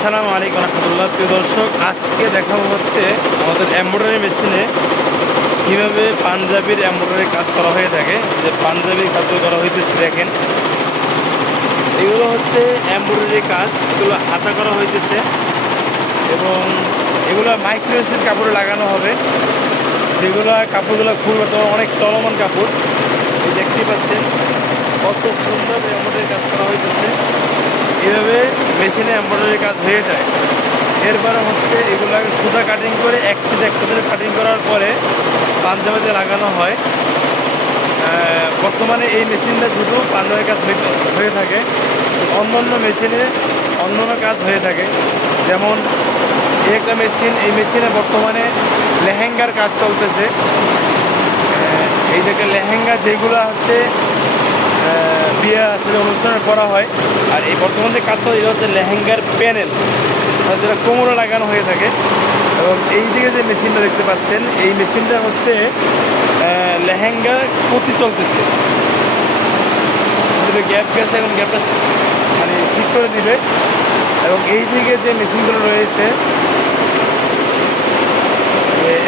আসসালামু আলাইকুম রহমতুল্লাহ। প্রিয় দর্শক, আজকে দেখাবো হচ্ছে আমাদের এমব্রয়ডারি মেশিনে কীভাবে পাঞ্জাবির এমব্রয়ডারি কাজ করা হয়ে থাকে। যে পাঞ্জাবির কাজগুলো করা হইতেছে দেখেন, এগুলো হচ্ছে এমব্রয়ডারি কাজ, এগুলো হাতা করা হইতেছে এবং এগুলো মাইক্রো ইঞ্চিস কাপড়ে লাগানো হবে। যেগুলো কাপড়গুলো খুব অনেক চলমান কাপড়, এই দেখতে পাচ্ছেন কত সুন্দর এমব্রয়ডারি কাজ করা হইতেছে। এভাবে মেশিনে এমব্রয়ডারি কাজ হয়ে যায়। এরপরে হচ্ছে এগুলোকে সুতা কাটিং করে এক পিস কাটিং করার পরে পাঞ্জাবিতে লাগানো হয়। বর্তমানে এই মেশিনটা শুধু পাঞ্জাবির কাজ হয়ে থাকে, অন্যান্য মেশিনে অন্যান্য কাজ হয়ে থাকে। যেমন একটা মেশিন, এই মেশিনে বর্তমানে লেহেঙ্গার কাজ চলতেছে। এই থেকে লেহেঙ্গা যেগুলো হচ্ছে বিয়ে আসলে অনুষ্ঠানে করা হয়, আর এই বর্তমানে যে কাজ চলে এটা হচ্ছে লেহেঙ্গার প্যানেল, যেটা কোমরে লাগানো হয়ে থাকে। এবং এই দিকে যে মেশিনটা দেখতে পাচ্ছেন, এই মেশিনটা হচ্ছে লেহেঙ্গা কুচি চলতেছে। গ্যাপ গেছে, এখন গ্যাপটা মানে ঠিক করে দিবে। এবং এই দিকে যে মেশিনগুলো রয়েছে,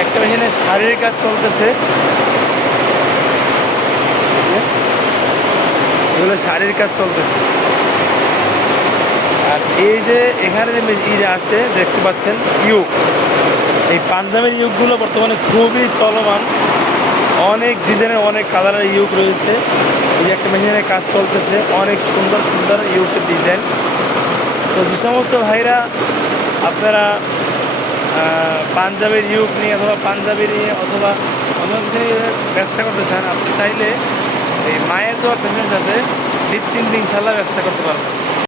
একটা মেশিনে শাড়ির কাজ চলতেছে, এগুলো শাড়ির কাজ চলতেছে। আর এই যে এখানে যে আছে দেখতে পাচ্ছেন ইউক, এই পাঞ্জাবের ইউকগুলো বর্তমানে খুবই চলমান। অনেক ডিজাইনের অনেক কালারের ইউক রয়েছে। এই একটা মেশিনের কাজ চলতেছে, অনেক সুন্দর সুন্দর ইউকের ডিজাইন। তো যে সমস্ত ভাইরা আপনারা পাঞ্জাবের ইউক নিয়ে অথবা পাঞ্জাবি নিয়ে অথবা অন্য কিছু নিয়ে ব্যবসা করতে চান, আপনি চাইলে এই মায়ের দোয়া পেশার সাথে নিশ্চিন্তে ইনশাল্লাহ ব্যবসা করতে পারবেন।